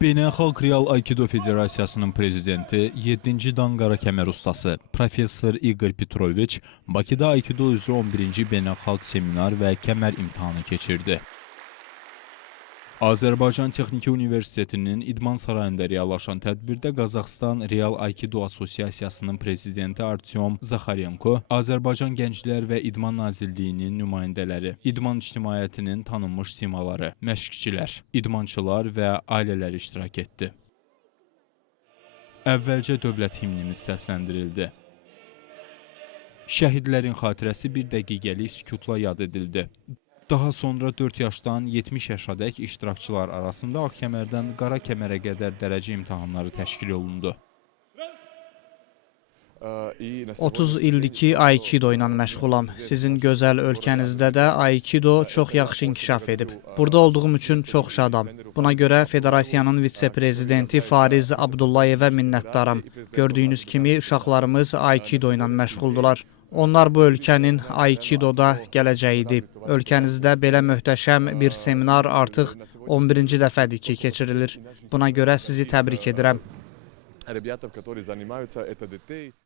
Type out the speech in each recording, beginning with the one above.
Beynəlxalq Real Aikido Federasiyasının prezidenti, 7-ci dan qara kəmər ustası Professor Igor Petroviç Bakıda Aikido üzrə 11-ci beynəlxalq seminar və kəmər imtahanı keçirdi. Azərbaycan Texniki Universitetinin İdman Sarayında reallaşan tədbirdə Qazaxıstan Real Aikido Asosiasiyasının prezidenti Artyom Zaxarenko, Azərbaycan Gənclər və İdman Nazirliyinin nümayəndələri, idman ictimaiyyətinin tanınmış simaları, məşqçilər, idmançılar və ailələr iştirak etdi. Əvvəlcə dövlət himnimiz səsləndirildi. Şəhidlərin xatirəsi bir dəqiqəlik sükutla yad edildi. Daha sonra 4 yaşdan 70 yaşadək iştirakçılar arasında ağ kəmərdən qara kəmərə qədər dərəcə imtahanları təşkil olundu. 30 ildir ki, Aikido ilə məşğulam. Sizin gözəl ölkənizdə də Aikido çox yaxşı inkişaf edib. Burada olduğum üçün çox şadam. Buna görə Federasiyanın vitse-prezidenti Fariz Abdullayevə minnətdaram. Gördüyünüz kimi, uşaqlarımız Aikido ilə məşğuldular. Onlar bu ölkənin Aikidoda gələcəyidir. Ölkənizdə belə möhtəşəm bir seminar artıq 11-ci dəfədir ki, keçirilir. Buna görə sizi təbrik edirəm.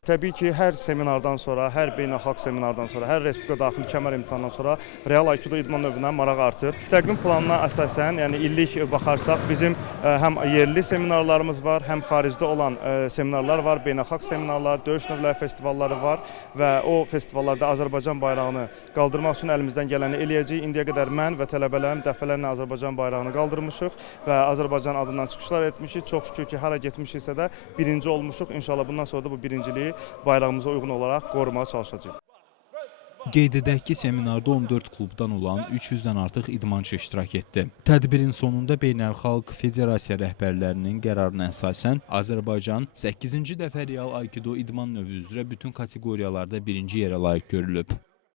Təbii ki, hər seminardan sonra, hər beynəlxalq seminardan sonra, hər respublika daxili kəmər imtahanından sonra Real Aikido idman növünə maraq artır. Təqvim planına əsasən, yəni illik baxarsaq, bizim həm yerli seminarlarımız var, həm xaricdə olan seminarlar var, beynəlxalq seminarlar, döyüş növləri festivalları var və o festivallarda Azərbaycan bayrağını qaldırmaq üçün əlimizdən gələni eləyəcəyik. İndiyə qədər mən və tələbələrim dəfələrlə Azərbaycan bayrağını qaldırmışıq və Azərbaycan adından çıxışlar etmişik. Çox şükür ki, hara getmişiksə də birinci olmuşuq. İnşallah bundan sonra da bu birinciliyi bayrağımıza uyğun olaraq qorumağa çalışacağıq. Qeyd edək ki, seminarda 14 klubdan olan 300-dən artıq idmançı iştirak etdi. Tədbirin sonunda Beynəlxalq Federasiya rəhbərlərinin qərarına əsasən Azərbaycan 8-ci dəfə Real Aikido idman növü üzrə bütün kateqoriyalarda birinci yerə layiq görülüb.